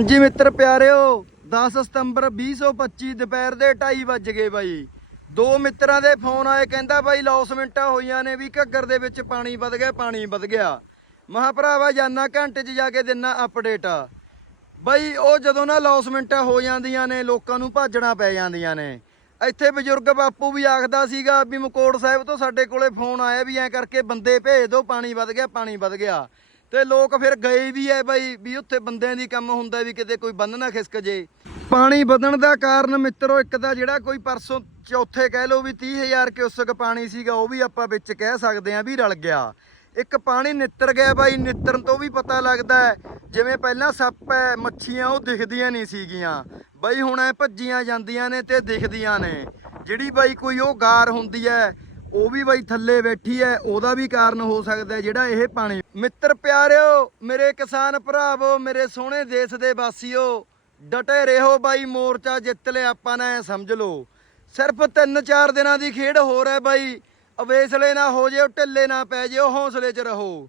ਜੀ ਮਿੱਤਰ ਪਿਆਰਿਓ 10 ਸਤੰਬਰ 2025 ਦੁਪਹਿਰ ਦੇ 2:30 ਵੱਜ ਗਏ ਬਾਈ। ਦੋ ਮਿੱਤਰਾਂ ਦੇ ਫੋਨ ਆਏ, ਕਹਿੰਦਾ ਬਾਈ ਲੌਸਮੈਂਟਾਂ ਹੋਈਆਂ ਨੇ ਵੀ ਘੱਗਰ ਦੇ ਵਿੱਚ ਪਾਣੀ ਵੱਧ ਗਿਆ, ਪਾਣੀ ਵੱਧ ਗਿਆ। ਮਹਾ ਭਰਾਵਾ, ਜਾਨਾ ਘੰਟੇ 'ਚ ਜਾ ਕੇ ਦਿਨਾ ਅਪਡੇਟ ਬਾਈ, ਉਹ ਜਦੋਂ ਨਾ ਲੌਸਮੈਂਟਾਂ ਹੋ ਜਾਂਦੀਆਂ ਨੇ, ਲੋਕਾਂ ਨੂੰ ਭਾਜਣਾ ਪੈ ਜਾਂਦੀਆਂ ਨੇ। ਇੱਥੇ ਬਜ਼ੁਰਗ ਬਾਪੂ ਵੀ ਆਖਦਾ ਸੀਗਾ ਵੀ ਮਕੋੜ ਸਾਹਿਬ ਤੋਂ ਸਾਡੇ ਕੋਲੇ ਫੋਨ ਆਇਆ ਵੀ ਐਂ ਕਰਕੇ ਬੰਦੇ ਭੇਜ ਦਿਓ ਪਾਣੀ ਵੱਧ ਗਿਆ, ਪਾਣੀ ਵੱਧ ਗਿਆ। ਤੇ ਲੋਕ ਫਿਰ ਗਏ ਵੀ ਐ ਬਾਈ, ਵੀ ਉੱਥੇ ਬੰਦਿਆਂ ਦੀ ਕੰਮ ਹੁੰਦਾ ਵੀ ਕਿਤੇ ਕੋਈ ਬੰਦ ਨਾ ਖਿਸਕ ਜੇ। ਪਾਣੀ ਵਧਣ ਦਾ ਕਾਰਨ ਮਿੱਤਰੋ, ਇੱਕ ਤਾਂ ਜਿਹੜਾ ਕੋਈ ਪਰਸੋਂ ਚੌਥੇ ਕਹਿ ਲਓ ਵੀ 30000 ਕਿਉਸਕ ਪਾਣੀ ਸੀਗਾ, ਉਹ ਵੀ ਆਪਾਂ ਵਿੱਚ ਕਹਿ ਸਕਦੇ ਆ ਵੀ ਰਲ ਗਿਆ। ਇੱਕ ਪਾਣੀ ਨਿੱਤਰ ਗਿਆ ਬਾਈ, ਨਿੱਤਰਨ ਤੋਂ ਵੀ ਪਤਾ ਲੱਗਦਾ ਜਿਵੇਂ ਪਹਿਲਾਂ ਸੱਪ ਐ, ਮੱਛੀਆਂ ਉਹ ਦਿਖਦੀਆਂ ਨਹੀਂ ਸੀਗੀਆਂ। ਬਾਈ ਹੁਣ ਐ ਭੱਜੀਆਂ ਜਾਂਦੀਆਂ ਨੇ ਤੇ ਦਿਖਦੀਆਂ ਨੇ। ਜਿਹੜੀ ਬਾਈ ਕੋਈ ਉਹ ਗਾਰ ਹੁੰਦੀ ਐ ਉਹ ਵੀ ਬਾਈ ਥੱਲੇ ਬੈਠੀ ਐ, ਉਹਦਾ ਵੀ ਕਾਰਨ ਹੋ ਸਕਦਾ ਜਿਹੜਾ ਇਹ ਪਾਣੀ। ਮਿੱਤਰ ਪਿਆਰਿਓ, ਮੇਰੇ ਕਿਸਾਨ ਭਰਾਵੋ, ਮੇਰੇ ਸੋਹਣੇ ਦੇਸ਼ ਦੇ ਵਾਸੀਓ, ਡਟੇ ਰਹੋ ਬਾਈ ਮੋਰਚਾ ਜਿੱਤ ਲਿਆ ਆਪਾਂ ਨੇ, ਸਮਝ ਲਓ। ਸਿਰਫ 3-4 ਦਿਨਾਂ ਦੀ ਖੇਡ ਹੋਰ ਹੈ ਬਾਈ। ਅਵੇਸਲੇ ਨਾ ਹੋ ਜਿਓ, ਢਿੱਲੇ ਨਾ ਪੈ ਜਿਓ, ਹੌਸਲੇ 'ਚ ਰਹੋ।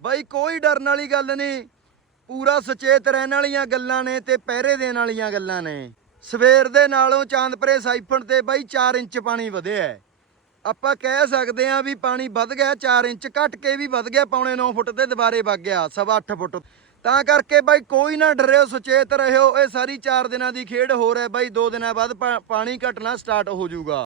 ਬਾਈ ਕੋਈ ਡਰਨ ਵਾਲੀ ਗੱਲ ਨਹੀਂ, ਪੂਰਾ ਸੁਚੇਤ ਰਹਿਣ ਵਾਲੀਆਂ ਗੱਲਾਂ ਨੇ ਤੇ ਪਹਿਰੇ ਦੇਣ ਵਾਲੀਆਂ ਗੱਲਾਂ ਨੇ। ਸਵੇਰ ਦੇ ਨਾਲੋਂ ਚਾਂਦਪਰੇ ਸਾਈਫਣ ਤੇ ਬਾਈ 4 ਇੰਚ ਪਾਣੀ ਵਧਿਆ ਹੈ। ਆਪਾਂ ਕਹਿ ਸਕਦੇ ਹਾਂ ਵੀ ਪਾਣੀ ਵੱਧ ਗਿਆ 4 ਇੰਚ ਘਟ ਕੇ ਵੀ ਵੱਧ ਗਿਆ, ਪੌਣੇ 9 ਫੁੱਟ ਤੇ ਦੁਬਾਰੇ ਵਗ ਗਿਆ, ਸਵਾ 8 ਫੁੱਟ। ਤਾਂ ਕਰਕੇ ਬਾਈ ਕੋਈ ਨਾ ਡਰਿਓ, ਸੁਚੇਤ ਰਹਿਓ, ਇਹ ਸਾਰੀ 4 ਦਿਨਾਂ ਦੀ ਖੇਡ ਹੋ ਹੈ ਬਾਈ 2 ਦਿਨਾਂ ਬਾਅਦ ਪਾ- ਪਾਣੀ ਘਟਣਾ ਸਟਾਰਟ ਹੋ ਜਾਊਗਾ।